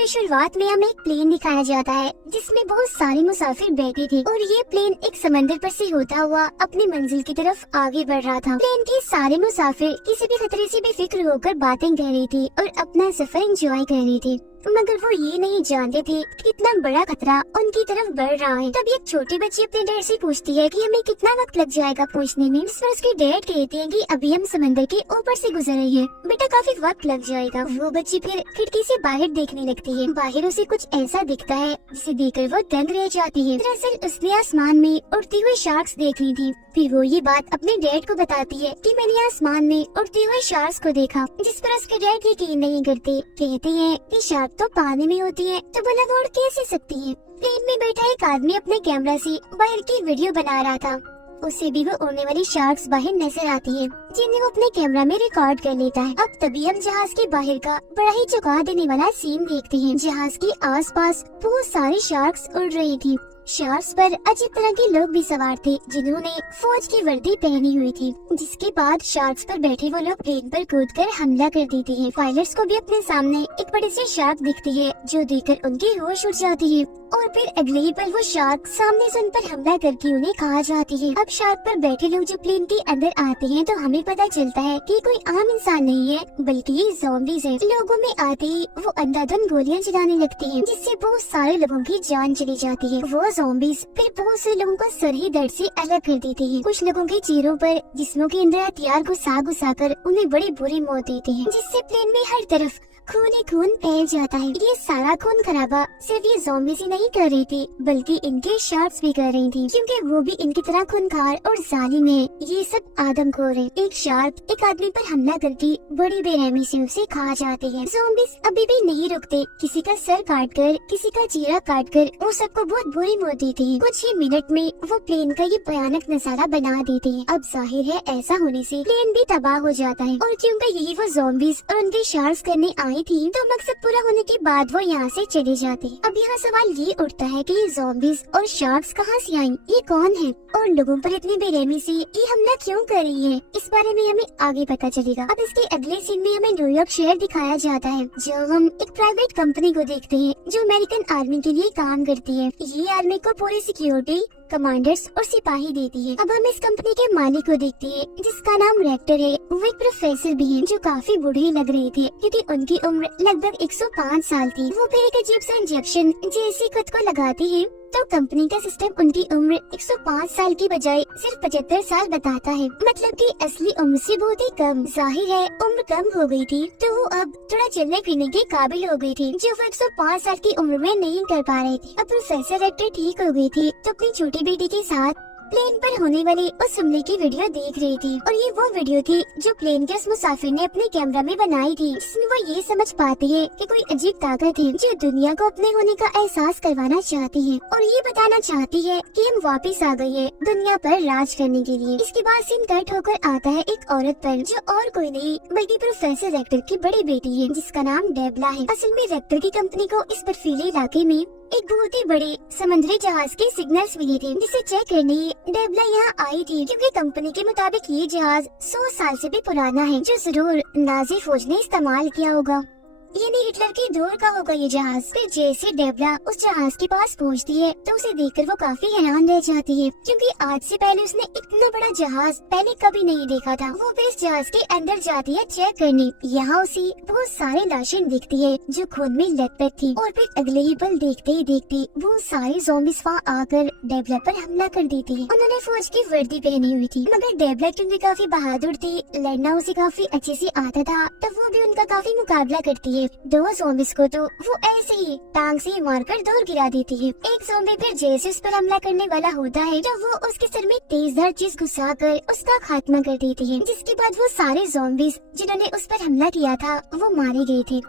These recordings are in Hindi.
तो शुरुआत में हमें एक प्लेन दिखाया जाता है जिसमें बहुत सारे मुसाफिर बैठे थे और ये प्लेन एक समंदर पर से होता हुआ अपनी मंजिल की तरफ आगे बढ़ रहा था। प्लेन के सारे मुसाफिर किसी भी खतरे से बेफिक्र होकर बातें कर रहे थे और अपना सफर एंजॉय कर रहे थे, मगर वो ये नहीं जानते थे कि कितना बड़ा खतरा उनकी तरफ बढ़ रहा है। तब एक छोटी बच्ची अपने डैड से पूछती है कि हमें कितना वक्त लग जाएगा पहुंचने में। इस पर उसके डैड कहते हैं कि अभी हम समंदर के ऊपर से गुजर रहे हैं, बेटा काफी वक्त लग जाएगा। वो बच्ची फिर खिड़की से बाहर देखने लगती है। बाहर उसे कुछ ऐसा दिखता है जिसे देखकर वो दंग रह जाती है। दरअसल उसने आसमान में उड़ती हुई शार्क्स देख ली थी। फिर वो ये बात अपने डैड को बताती है कि मैंने आसमान में उड़ती हुई शार्क्स को देखा, जिस पर उसके डैड यकीन नहीं करते। कहते हैं कि शार्क तो पानी में होती है तो भला वो उड़ कैसे सकती है। प्लेन में बैठा एक आदमी अपने कैमरा से बाहर की वीडियो बना रहा था। उसे भी वो उड़ने वाली शार्क्स बाहर नजर आती है जिन्हें वो अपने कैमरा में रिकॉर्ड कर लेता है। अब तभी हम जहाज के बाहर का बड़ा ही चौंका देने वाला सीन देखते हैं। जहाज के आसपास बहुत सारी शार्क्स उड़ रही थी। शार्क्स पर अजीब तरह के लोग भी सवार थे जिन्होंने फौज की वर्दी पहनी हुई थी। जिसके बाद शार्क्स पर बैठे वो लोग प्लेन पर कूदकर हमला कर देते हैं। पायलट्स को भी अपने सामने एक बड़ी सी शार्क दिखती है जो देखकर उनकी होश उड़ जाती है और फिर अगले ही पल वो शार्क सामने से उन पर हमला करके उन्हें खा जाती है। अब शार्क पर बैठे लोग जो प्लेन के अंदर आते हैं तो हमें पता चलता है कि कोई आम इंसान नहीं है बल्कि ये ज़ॉम्बीज़ हैं। लोगों में आते ही वो अंधाधुंध गोलियां चलाने लगती हैं जिससे बहुत सारे लोगों की जान चली जाती है। वो ज़ॉम्बीज़ फिर बहुत से लोगों को सर ही दर्द से अलग कर देते हैं। कुछ लोगों के चेहरों पर जिस्मों के अंदर हथियार घुसा कर उन्हें बड़ी बुरी मौत देते हैं, जिससे प्लेन में हर तरफ खून ही खून फैल जाता है। ये सारा खून खराबा सिर्फ ये ज़ॉम्बीज़ ही नहीं कर रही थी बल्कि इनके शार्क्स भी कर रही थी, क्योंकि वो भी इनकी तरह खूनखार और जालिम है। ये सब आदमखोर है। एक शार्क एक आदमी पर हमला करके बड़ी बेरहमी से उसे खा जाते हैं। ज़ॉम्बीज़ अभी भी नहीं रुकते, किसी का सर काट कर किसी का चेहरा काट कर वो सबको बहुत बुरी मौत देते हैं। कुछ ही मिनट में वो प्लेन का ये भयानक नजारा बना देते हैं। अब जाहिर है ऐसा होने से प्लेन भी तबाह हो जाता है और क्योंकि यही वो ज़ॉम्बीज़ और उनके शार्क्स करने आए थी तो मकसद पूरा होने के बाद वो यहाँ से चले जाते। अब यहाँ सवाल ये उठता है कि ये ज़ॉम्बीज़ और शार्क्स कहाँ से आई, ये कौन है और लोगों पर इतनी बेरहमी से ये हमला क्यों कर रही है, इस बारे में हमें आगे पता चलेगा। अब इसके अगले सीन में हमें न्यूयॉर्क शहर दिखाया जाता है जब हम एक प्राइवेट कंपनी को देखते हैं जो अमेरिकन आर्मी के लिए काम करती है। ये आर्मी को पूरी सिक्योरिटी, कमांडर्स और सिपाही देती है। अब हम इस कंपनी के मालिक को देखते हैं जिसका नाम रेक्टर है। वो एक प्रोफेसर भी है जो काफी बूढ़े लग रहे थे क्योंकि उनकी उम्र लगभग 105 साल थी। वो फिर एक अजीब सा इंजेक्शन जैसे खुद को लगाते हैं तो कंपनी का सिस्टम उनकी उम्र 105 साल की बजाय सिर्फ 75 साल बताता है, मतलब कि असली उम्र से बहुत ही कम। जाहिर है उम्र कम हो गई थी तो वो अब थोड़ा चलने फिरने के काबिल हो गई थी जो वो 105 साल की उम्र में नहीं कर पा रही थी। अब प्रोफेसर रेक्टर ठीक हो गई थी तो अपनी छोटी बेटी के साथ प्लेन पर होने वाली उस हमले की वीडियो देख रही थी और ये वो वीडियो थी जो प्लेन के उस मुसाफिर ने अपने कैमरा में बनाई थी, जिसमें वो ये समझ पाती है कि कोई अजीब ताकत है जो दुनिया को अपने होने का एहसास करवाना चाहती है और ये बताना चाहती है कि हम वापस आ गए हैं दुनिया पर राज करने के लिए। इसके बाद सीन कट होकर आता है एक औरत पर जो और कोई नहीं बल्कि प्रोफेसर रेक्टर की बड़ी बेटी है जिसका नाम डेबला है। असल में रेक्टर की कंपनी को इस बर्फीले इलाके में एक बहुत ही बड़े समुद्री जहाज के सिग्नल्स मिले थे जिसे चेक करने डेबला यहाँ आई थी, क्योंकि कंपनी के मुताबिक ये जहाज 100 साल से भी पुराना है जो जरूर नाजी फौज ने इस्तेमाल किया होगा, यानी हिटलर के दौर का होगा ये जहाज। फिर जैसे डेबला उस जहाज के पास पहुंचती है तो उसे देखकर वो काफी हैरान रह जाती है क्योंकि आज से पहले उसने इतना बड़ा जहाज पहले कभी नहीं देखा था। वो फिर इस जहाज के अंदर जाती है चेक करने। यहाँ उसे बहुत सारे लाशें दिखती है जो खून में लथपथ थी और फिर अगले ही पल देखते ही देखते बहुत सारे ज़ॉम्बीज़ वहाँ आकर डेबला पर हमला कर देती है। उन्होंने फौज की वर्दी पहनी हुई थी, मगर डेबला क्योंकि काफी बहादुर थी, लड़ना उसे काफी अच्छे से आता था तो वो भी उनका काफी मुकाबला करती है। दो ज़ॉम्बीज़ को तो वो ऐसे ही टांग से मारकर दूर गिरा देती है। एक ज़ॉम्बी फिर जैसे उस पर हमला करने वाला होता है तो वो उसके सर में तेजधार चीज घुसाकर उसका खात्मा कर देती है, जिसके बाद वो सारे ज़ॉम्बीज़ जिन्होंने उस पर हमला किया था वो मारे गए थे।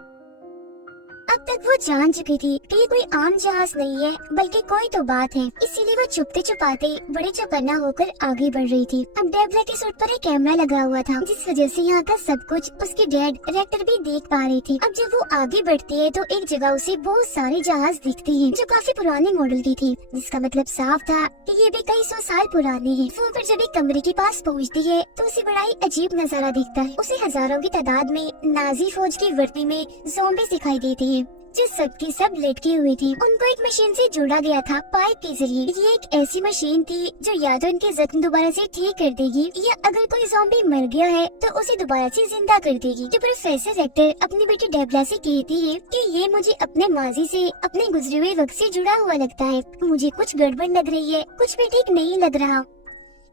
अब तक वो जान चुकी थी कि ये कोई आम जहाज नहीं है बल्कि कोई तो बात है, इसीलिए वो छुपते छुपाते बड़े चौकन्ना होकर आगे बढ़ रही थी। अब डेबला के सूट पर एक कैमरा लगा हुआ था जिस वजह से यहाँ का सब कुछ उसके डैड रेक्टर भी देख पा रही थी। अब जब वो आगे बढ़ती है तो एक जगह उसे बहुत सारे जहाज दिखते हैं जो काफी पुराने मॉडल की थी, जिसका मतलब साफ था कि ये भी कई 100 साल पुरानी है। वो फिर जब एक कमरे के पास पहुँचती है तो उसे बड़ा ही अजीब नजारा दिखता है। उसे हजारों की तादाद में नाजी फौज की वर्दी में ज़ॉम्बीज़ दिखाई देते हैं थे जो सबकी सब लटकी हुई थी। उनको एक मशीन से जोड़ा गया था पाइप के जरिए। ये एक ऐसी मशीन थी जो या तो उनके जख्म दोबारा से ठीक कर देगी या अगर कोई ज़ॉम्बी मर गया है तो उसे दोबारा से जिंदा कर देगी। जो प्रोफेसर रेक्टर अपनी बेटी डेबला से कहती है कि ये मुझे अपने माजी से, अपने गुजरे हुए वक्त से जुड़ा हुआ लगता है। मुझे कुछ गड़बड़ लग रही है, कुछ भी ठीक नहीं लग रहा,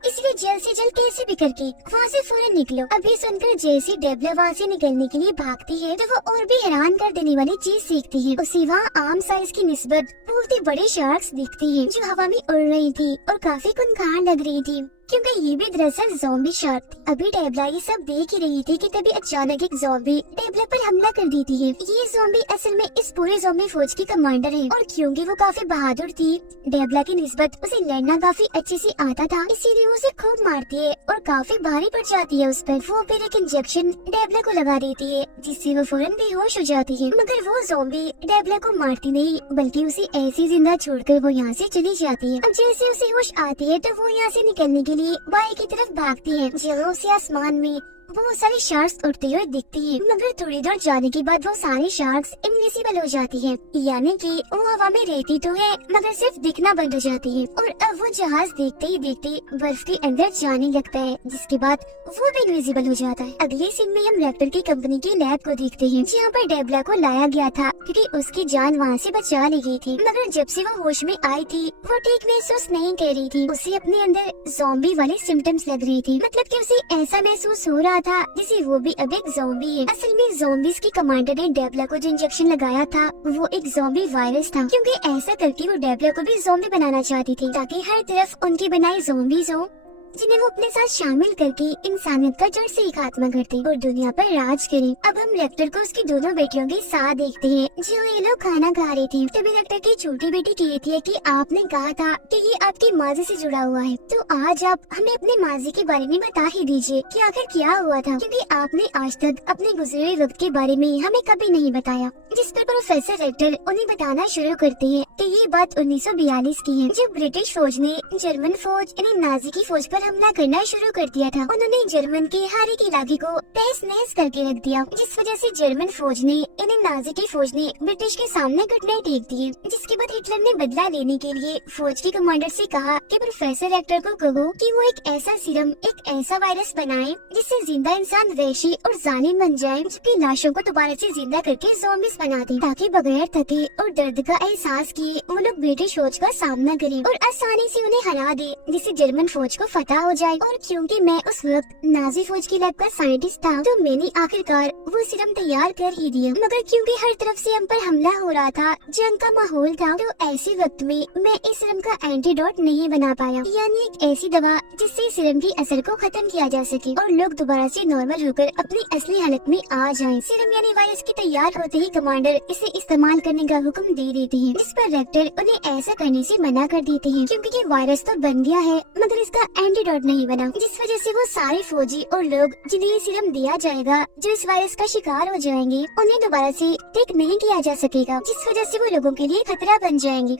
इसलिए जल्द से जल्द कैसे भी करके वहाँ से फौरन निकलो। अभी सुनकर जैसी डेबला वहाँ से निकलने के लिए भागती है तो वो और भी हैरान कर देने वाली चीज सीखती है। उसे वहाँ आम साइज की निस्बत बहुत ही बड़े शार्क्स दिखती हैं जो हवा में उड़ रही थी और काफी खूंखार लग रही थी क्योंकि ये भी दरअसल ज़ॉम्बी शार्क थी। अभी डेबला ये सब देख ही रही थी कि तभी अचानक एक ज़ॉम्बी डेबला पर हमला कर देती है। ये ज़ॉम्बी असल में इस पूरे ज़ॉम्बी फौज की कमांडर है और क्योंकि वो काफी बहादुर थी, डेबला की निस्बत उसे लड़ना काफी अच्छे से आता था, इसीलिए वो उसे खूब मारती है और काफी भारी पड़ जाती है उस पर। वो फिर एक इंजेक्शन डेबला को लगा देती है जिससे वो फौरन बेहोश हो जाती है। मगर वो ज़ॉम्बी डेबला को मारती नहीं बल्कि उसे ऐसे जिंदा छोड़कर वो यहाँ से चली जाती है। अब जैसे उसे होश आती है तो वो यहाँ से निकलने के लिए बाएं की तरफ भागती है जहाँ उसे आसमान में बहुत सारे शार्क्स उड़ते हुए दिखती हैं। मगर थोड़ी दूर जाने के बाद वो सारे शार्क्स इनविजिबल हो जाती हैं, यानी कि वो हवा में रहती तो है मगर सिर्फ दिखना बंद हो जाती है। और अब वो जहाज देखते ही देखते बर्फ के अंदर जाने लगता है जिसके बाद वो भी इनविजिबल हो जाता है। अगले सीन में हम रेक्टर की कंपनी की लैब को देखते हैं जहाँ पर डेबला को लाया गया था क्योंकि उसकी जान वहाँ से बचा ली गई थी। मगर जब से वो होश में आई थी वो ठीक महसूस नहीं कर रही थी। उसे अपने अंदर ज़ॉम्बी वाले सिम्टम्स लग रही थी, मतलब कि उसे ऐसा महसूस हो रहा था जैसे वो भी अब एक ज़ॉम्बी है। असल में ज़ॉम्बीज़ की कमांडर ने डेबला को जो इंजेक्शन लगाया था वो एक ज़ॉम्बी वायरस था क्योंकि ऐसा करके वो डेबला को भी ज़ॉम्बी बनाना चाहती थी ताकि हर तरफ उनकी बनाई ज़ॉम्बीज़ हो जिन्हें वो अपने साथ शामिल करके इंसानियत का जड़ से खात्मा करते और दुनिया पर राज करे। अब हम रेक्टर को उसकी दोनों बेटियों के साथ देखते हैं जो ये लोग खाना खा रही थी। तभी रेक्टर की छोटी बेटी कहती है कि आपने कहा था कि ये आपकी माजी से जुड़ा हुआ है, तो आज आप हमें अपने माजी के बारे में बता ही दीजिए कि आखिर क्या हुआ था, क्योंकि आपने आज तक अपने गुजरे हुए वक्त के बारे में हमें कभी नहीं बताया। जिस पर प्रोफेसर रेक्टर उन्हें बताना शुरू करते हैं कि ये बात 1942 की है जब ब्रिटिश फौज ने जर्मन फौज यानी नाजी की फौज पर हमला करना शुरू कर दिया था। उन्होंने जर्मन के हर एक इलाके को तहस नहस करके रख दिया जिस वजह से जर्मन फौज ने यानी नाजी की फौज ने ब्रिटिश के सामने घुटने टेक दिए। जिसके बाद हिटलर ने बदला लेने के लिए फौज के कमांडर से कहा कि प्रोफेसर रेक्टर को कहो कि वो एक ऐसा सीरम, एक ऐसा वायरस बनाए जिससे जिंदा इंसान वैशी और जालिम बन जाए जो कि लाशों को दोबारा से जिंदा करके ज़ॉम्बीज़ बना दे ताकि बगैर थके और दर्द का एहसास किए वो लोग ब्रिटिश फौज का सामना करें और आसानी से उन्हें हरा दे जिससे जर्मन फौज को फतह हो जाए। और क्योंकि मैं उस वक्त नाजी फौज की लैब का साइंटिस्ट था तो मैंने आखिरकार वो सीरम तैयार कर ही दिया। मगर क्योंकि हर तरफ से हम पर हमला हो रहा था, जंग का माहौल था, तो ऐसे वक्त में मैं इस सीरम का एंटीडोट नहीं बना पाया, यानी एक ऐसी दवा जिससे सीरम की असर को खत्म किया जा सके और लोग दोबारा से नॉर्मल होकर अपनी असली हालत में आ जाएं। सीरम यानी वायरस के तैयार होते ही कमांडर इसे इस्तेमाल करने का हुक्म दे देते हैं, जिस पर रेक्टर उन्हें ऐसा करने से मना कर देते हैं क्योंकि ये वायरस तो बन गया है मगर इसका एंटीडोट नहीं बना, जिस वजह से वो सारे फौजी और लोग जिन्हें ये सीरम दिया जाएगा जो इस वायरस का शिकार हो जाएंगे उन्हें दोबारा से ठीक नहीं किया जा सकेगा, जिस वजह से वो लोगों के लिए खतरा बन जाएंगे।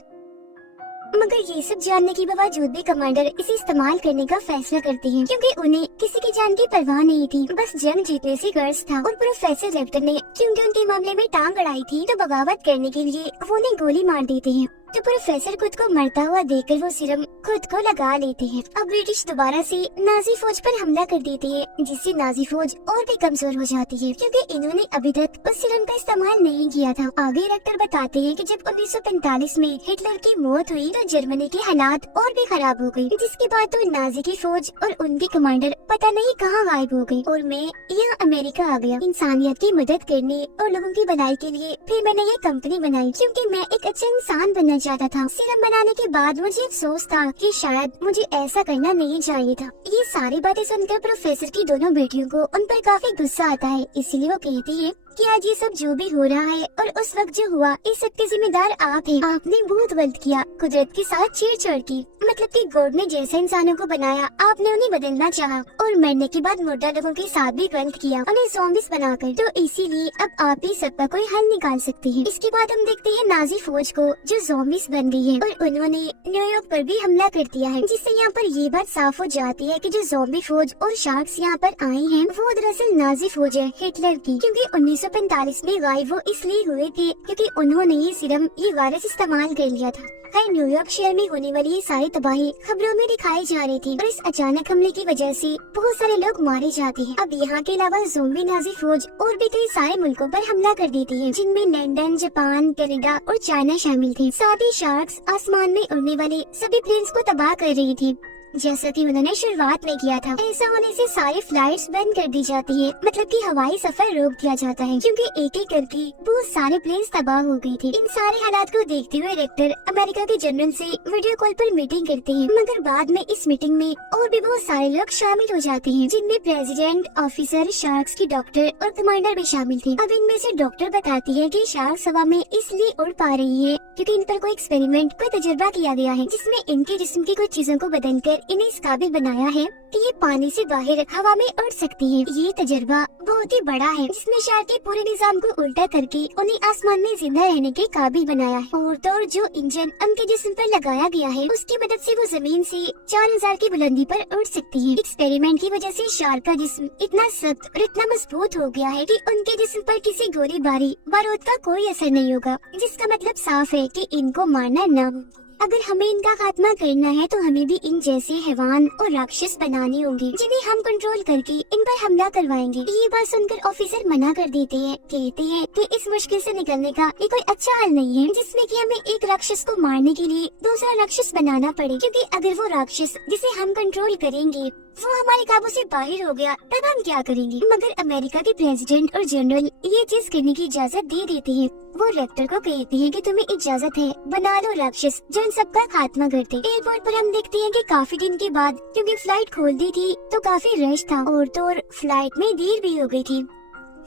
मगर ये सब जानने के बावजूद भी कमांडर इसे इस्तेमाल करने का फैसला करते हैं क्योंकि उन्हें किसी की जान की परवाह नहीं थी, बस जंग जीतने से गर्ज था। और प्रोफेसर रेक्टर ने क्योंकि उनके मामले में टांग अड़ाई थी तो बगावत करने के लिए वो उन्हें गोली मार देते हैं। तो प्रोफेसर खुद को मरता हुआ देखकर वो सीरम खुद को लगा लेते हैं। अब ब्रिटिश दोबारा से नाजी फौज पर हमला कर देती है जिससे नाजी फौज और भी कमजोर हो जाती है क्योंकि इन्होंने अभी तक उस सीरम का इस्तेमाल नहीं किया था। आगे रेक्टर बताते हैं कि जब 1945 में हिटलर की मौत हुई तो जर्मनी के हालात और भी खराब हो गयी, जिसके बाद तो नाजी की फौज और उनके कमांडर पता नहीं कहाँ गायब हो गयी और मैं यहाँ अमेरिका आ गया इंसानियत की मदद करने और लोगों की भलाई के लिए। फिर मैंने ये कंपनी बनाई क्योंकि मैं एक अच्छा इंसान बनना चाहता था। सीरम बनाने के बाद मुझे अफसोस था कि शायद मुझे ऐसा करना नहीं चाहिए था। ये सारी बातें सुनकर प्रोफेसर की दोनों बेटियों को उन पर काफी गुस्सा आता है, इसीलिए वो कहती है कि आज ये सब जो भी हो रहा है और उस वक्त जो हुआ इस सब के जिम्मेदार आप हैं। आपने बहुत गलत किया, कुदरत के साथ छेड़छाड़ की, मतलब कि गॉड ने जैसे इंसानों को बनाया आपने उन्हें बदलना चाहा और मरने के बाद मुर्दा लोगों के साथ भी गलत किया, उन्हें ज़ॉम्बीज़ बनाकर। तो इसीलिए अब आप ही सब का कोई हल निकाल सकते हैं। इसके बाद हम देखते हैं नाजी फौज को जो ज़ॉम्बीज़ बन गई है और उन्होंने न्यूयॉर्क पर भी हमला कर दिया है, जिससे यहाँ पर ये बात साफ हो जाती है कि जो ज़ॉम्बी फौज और शार्क्स यहाँ पर आए हैं वो दरअसल नाजी फौज है हिटलर की, क्योंकि 1945 में गायब वो इसलिए हुए थे क्योंकि उन्होंने ये सीरम ये वायरस इस्तेमाल कर लिया था। न्यूयॉर्क शहर में होने वाली ये सारी तबाही खबरों में दिखाई जा रही थी और इस अचानक हमले की वजह से बहुत सारे लोग मारे जाते हैं। अब यहाँ के अलावा ज़ोंबी नाजी फौज और भी कई सारे मुल्कों पर हमला कर देती है, जिनमें लंदन, जापान, कनाडा और चाइना शामिल थे। साथ ही शार्क्स आसमान में उड़ने वाले सभी प्लेन्स को तबाह कर रही थी, जैसा कि उन्होंने शुरुआत में किया था। ऐसा होने से सारी फ्लाइट्स बंद कर दी जाती है, मतलब कि हवाई सफर रोक दिया जाता है, क्योंकि एक एक करके बहुत सारे प्लेन्स तबाह हो गई थी। इन सारे हालात को देखते हुए डायरेक्टर अमेरिका के जनरल से वीडियो कॉल पर मीटिंग करते हैं, मगर बाद में इस मीटिंग में और भी बहुत सारे लोग शामिल हो जाते हैं, जिनमें प्रेसिडेंट, ऑफिसर, शार्क्स की डॉक्टर और कमांडर भी शामिल थे। अब इनमें से डॉक्टर बताती है कि शार्क्स हवा में इसलिए उड़ पा रही है क्योंकि इन पर कोई एक्सपेरिमेंट, कोई तजुर्बा किया गया है, जिसमें इनके जिस्म की कुछ चीजों को बदलकर इन्हें इस काबिल बनाया है कि ये पानी से बाहर हवा में उड़ सकती है। ये तजुर्बा बहुत ही बड़ा है, जिसमें शार के पूरे निजाम को उल्टा करके उन्हें आसमान में जिंदा रहने के काबिल बनाया है। और तो और जो इंजन उनके जिस्म पर लगाया गया है, उसकी मदद से वो जमीन से 4000 की बुलंदी पर उड़ सकती है। एक्सपेरिमेंट की वजह से शार का जिस्म इतना सख्त और इतना मजबूत हो गया है कि उनके जिस्म पर किसी गोलीबारी बारूद का कोई असर नहीं होगा, जिसका मतलब साफ है कि इनको मारना नामुमकिन है। अगर हमें इनका खात्मा करना है तो हमें भी इन जैसे हैवान और राक्षस बनाने होंगे, जिन्हें हम कंट्रोल करके इन पर हमला करवाएंगे। ये बात सुनकर ऑफिसर मना कर देते हैं, कहते हैं कि इस मुश्किल से निकलने का ये कोई अच्छा हल नहीं है, जिसमें कि हमें एक राक्षस को मारने के लिए दूसरा राक्षस बनाना पड़े, क्योंकि अगर वो राक्षस जिसे हम कंट्रोल करेंगे वो हमारे काबू से बाहर हो गया, तब हम क्या करेंगे। मगर अमेरिका के प्रेसिडेंट और जनरल ये चीज करने की इजाजत दे देते हैं। वो रेक्टर को कहते हैं कि तुम्हें इजाजत है, बना लो राक्षस जो इन सबका खात्मा करते। एयरपोर्ट पर हम देखते हैं कि काफी दिन के बाद, क्योंकि फ्लाइट खोल दी थी तो काफी रश था और तो और फ्लाइट में देर भी हो गई थी,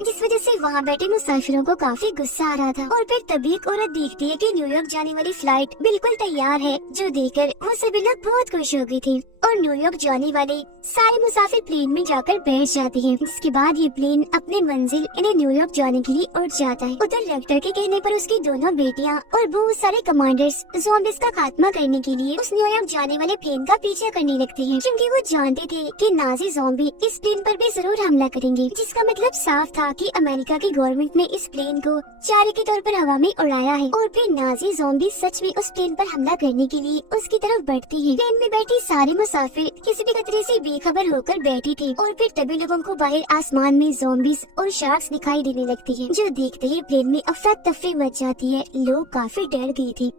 जिस वजह से वहाँ बैठे मुसाफिरों को काफी गुस्सा आ रहा था। और फिर तभी एक औरत देखती है कि न्यूयॉर्क जाने वाली फ्लाइट बिल्कुल तैयार है, जो देखकर वो सभी लोग बहुत खुश हो गई थी और न्यूयॉर्क जाने वाले सारे मुसाफिर प्लेन में जाकर बैठ जाते हैं। जिसके बाद ये प्लेन अपने मंजिल इन्हें न्यूयॉर्क जाने के लिए उड़ जाता है। उधर रेक्टर के कहने पर उसकी दोनों बेटियां और बहुत सारे कमांडर्स ज़ॉम्बीज़ का खात्मा करने के लिए उस न्यूयॉर्क जाने वाले प्लेन का पीछा करने लगते हैं, क्योंकि वो जानते थे कि नाजी ज़ॉम्बी इस प्लेन पर भी जरूर हमला करेंगे। जिसका मतलब साफ था कि अमेरिका की गवर्नमेंट ने इस प्लेन को चारे के तौर पर हवा में उड़ाया है और फिर नाजी ज़ॉम्बी सच में उस प्लेन पर हमला करने के लिए उसकी तरफ बढ़ती है। प्लेन में बैठी सारे मुसाफिर किसी भी खतरे से बेखबर होकर बैठी थी और फिर तभी लोगों को बाहर आसमान में ज़ॉम्बीज़ और शार्क्स दिखाई देने लगती हैं, जो देखते ही प्लेन में अफरा तफरी मच जाती है। लोग काफी डर गए थे।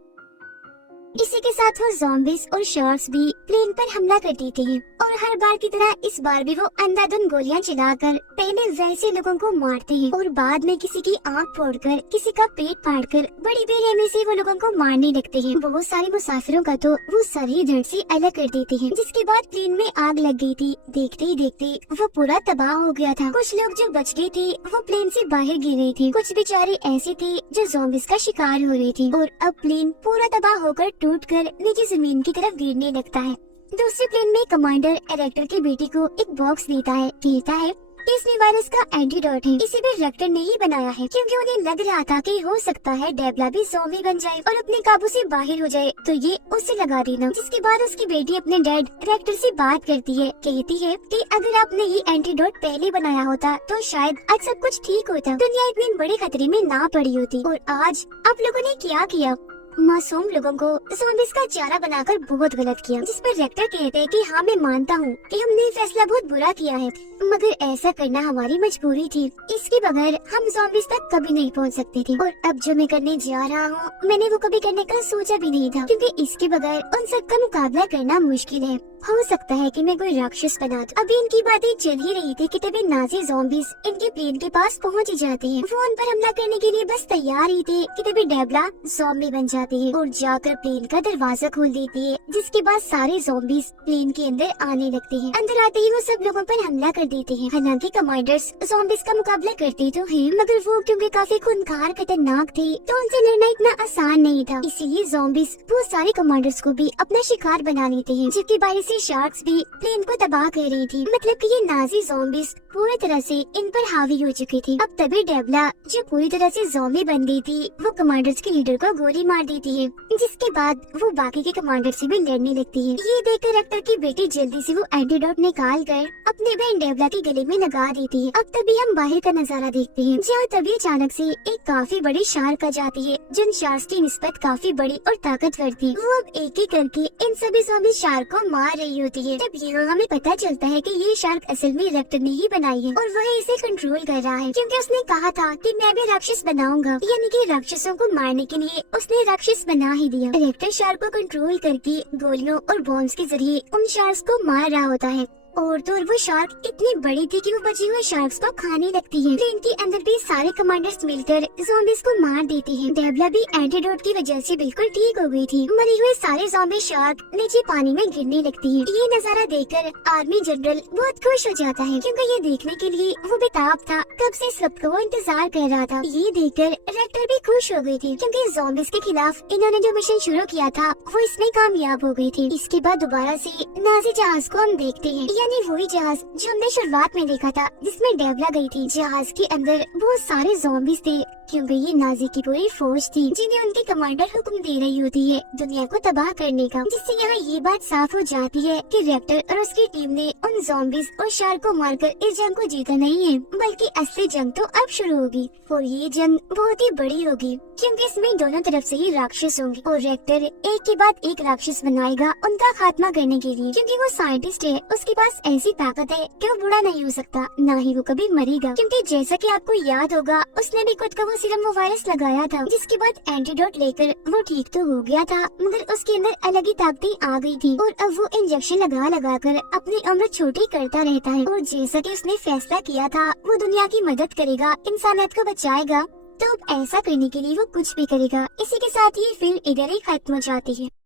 इसी के साथ वो ज़ॉम्बीज़ और शार्क्स भी प्लेन पर हमला कर देते हैं और हर बार की तरह इस बार भी वो अंधाधुंध गोलियां चलाकर पहले वैसे लोगों को मारते हैं और बाद में किसी की आंख फोड़कर, किसी का पेट फाड़कर बड़ी बेरहमी से वो लोगों को मारने लगते हैं। बहुत सारे मुसाफिरों का तो वो सर ही धड़ से अलग कर देते हैं। जिसके बाद प्लेन में आग लग गई थी। देखते ही देखते वो पूरा तबाह हो गया था। कुछ लोग जो बच गए थे वो प्लेन से बाहर गिर रहे थे, कुछ बेचारे ऐसे थे जो ज़ॉम्बीज़ का शिकार हो रहे थे और अब प्लेन पूरा तबाह होकर टूटकर नीचे जमीन की तरफ गिरने लगता है। दूसरे प्लेन में कमांडर रेक्टर की बेटी को एक बॉक्स देता है, कहता है इसमें वायरस का एंटीडोट है, इसे भी रेक्टर ने ही बनाया है, क्योंकि उन्हें लग रहा था कि हो सकता है डेबला भी ज़ॉम्बी बन जाए और अपने काबू से बाहर हो जाए, तो ये उसे लगा देना। जिसके बाद उसकी बेटी अपने डैड रेक्टर से बात करती है, कहती है कि अगर आपने ये एंटीडोट पहले बनाया होता तो शायद आज सब कुछ ठीक होता, दुनिया इतने बड़े खतरे में ना पड़ी होती। और आज आप लोगों ने क्या किया, मासूम लोगों को ज़ॉम्बीज़ का चारा बनाकर बहुत गलत किया। जिस पर रेक्टर कहते हैं कि हाँ मैं मानता हूँ कि हमने फैसला बहुत बुरा किया है, मगर ऐसा करना हमारी मजबूरी थी। इसके बगैर हम ज़ॉम्बीज़ तक कभी नहीं पहुँच सकते थे और अब जो मैं करने जा रहा हूँ मैंने वो कभी करने का सोचा भी नहीं था, क्योंकि इसके बगैर उन सब का मुकाबला करना मुश्किल है। हो सकता है कि मैं कोई राक्षस बना दूं। अभी इनकी बातें चल ही रही थी कि तभी नाजी ज़ॉम्बीज़ इनके प्लेन के पास पहुंच ही जाते हैं। वो उन पर हमला करने के लिए बस तैयार ही थे कि तभी डेबला ज़ॉम्बी बन जाती है और जाकर प्लेन का दरवाजा खोल देती है। जिसके बाद सारे ज़ॉम्बीज़ प्लेन के अंदर आने लगते हैं। अंदर आते ही वो सब लोगों पर हमला कर देते हैं। हालांकि कमांडर्स ज़ॉम्बीज़ का मुकाबला करते तो हैं, मगर वो क्योंकि काफी खूंखार खतरनाक थे तो उनसे लड़ना इतना आसान नहीं था। इसीलिए ज़ॉम्बीज़ बहुत सारे कमांडर्स को भी अपना शिकार बना लेते हैं, जिसकी वजह से से शार्क्स भी प्लेन को तबाह कर रही थी। मतलब कि ये नाजी ज़ॉम्बीज़ पूरी तरह से इन पर हावी हो चुकी थी। अब तभी डेबला, जो पूरी तरह से ज़ॉम्बी बन गई थी, वो कमांडर्स के लीडर को गोली मार देती है, जिसके बाद वो बाकी के कमांडर से भी लड़ने लगती है। ये देखकर रेक्टर की बेटी जल्दी से वो एंटीडोट निकाल कर अपने बहन डेबला के गले में लगा देती है। अब तभी हम बाहर का नजारा देखते हैं, जहाँ तभी अचानक से एक काफी बड़ी शार्क आ जाती है, जिन शार्क्स की निस्बत काफी बड़ी और ताकतवर थी। वो अब एक एक करके इन सभी ज़ॉम्बी शार्क को मार रही होती है। तब यहाँ हमें पता चलता है कि ये शार्क असल में रेक्टर ने ही बनाई है और वह इसे कंट्रोल कर रहा है, क्योंकि उसने कहा था कि मैं भी राक्षस बनाऊंगा, यानी कि राक्षसों को मारने के लिए उसने राक्षस बना ही दिया। रेक्टर शार्क को कंट्रोल करके गोलियों और बॉम्ब्स के जरिए उन शार्क्स को मार रहा होता है। और तो वो शार्क इतनी बड़ी थी कि वो बचे हुए शार्क्स को खाने लगती है। प्लेन के अंदर भी सारे कमांडर्स मिलकर ज़ॉम्बीज़ को मार देती हैं। डेबला भी एंटीडोट की वजह से बिल्कुल ठीक हो गई थी। मरे हुए सारे ज़ॉम्बी शार्क नीचे पानी में गिरने लगती हैं। ये नजारा देखकर आर्मी जनरल बहुत खुश हो जाता है, क्योंकि ये देखने के लिए वो बेताब था, कब से इस वक्त को वो इंतजार कर रहा था। ये देखकर रेक्टर भी खुश हो गई थी, क्योंकि ज़ॉम्बीज़ के खिलाफ इन्होंने जो मिशन शुरू किया था वो इसमें कामयाब हो गई थी। इसके बाद दोबारा से नाजी जहाज को हम देखते हैं, यानी वही जहाज जो हमने शुरुआत में देखा था, जिसमें डेबला गई थी। जहाज के अंदर बहुत सारे ज़ॉम्बीज़ थे, क्योंकि ये नाजी की पूरी फौज थी, जिन्हें उनके कमांडर हुक्म दे रही होती है दुनिया को तबाह करने का। जिससे यहाँ ये बात साफ हो जाती है कि रेक्टर और उसकी टीम ने उन ज़ॉम्बीज़ और शार्क को मारकर इस जंग को जीता नहीं है, बल्कि असली जंग तो अब शुरू होगी। और ये जंग बहुत ही बड़ी होगी, क्योंकि इसमें दोनों तरफ से ही राक्षस होंगे और रेक्टर एक के बाद एक राक्षस बनाएगा उनका खात्मा करने के लिए। क्योंकि वो साइंटिस्ट है, उसके पास ऐसी ताकत है कि वो बुरा नहीं हो सकता, ना ही वो कभी मरेगा। क्योंकि जैसा कि आपको याद होगा, उसने भी खुद का वो सीरम वायरस लगाया था, जिसके बाद एंटीडोट लेकर वो ठीक तो हो गया था, मगर उसके अंदर अलग ही ताकतें आ गई थी। और अब वो इंजेक्शन लगा लगा कर अपनी उम्र छोटी करता रहता है। और जैसा कि उसने फैसला किया था वो दुनिया की मदद करेगा, इंसानियत को बचाएगा, तो अब ऐसा करने के लिए वो कुछ भी करेगा। इसी के साथ ये फिल्म इधर ही खत्म हो जाती है।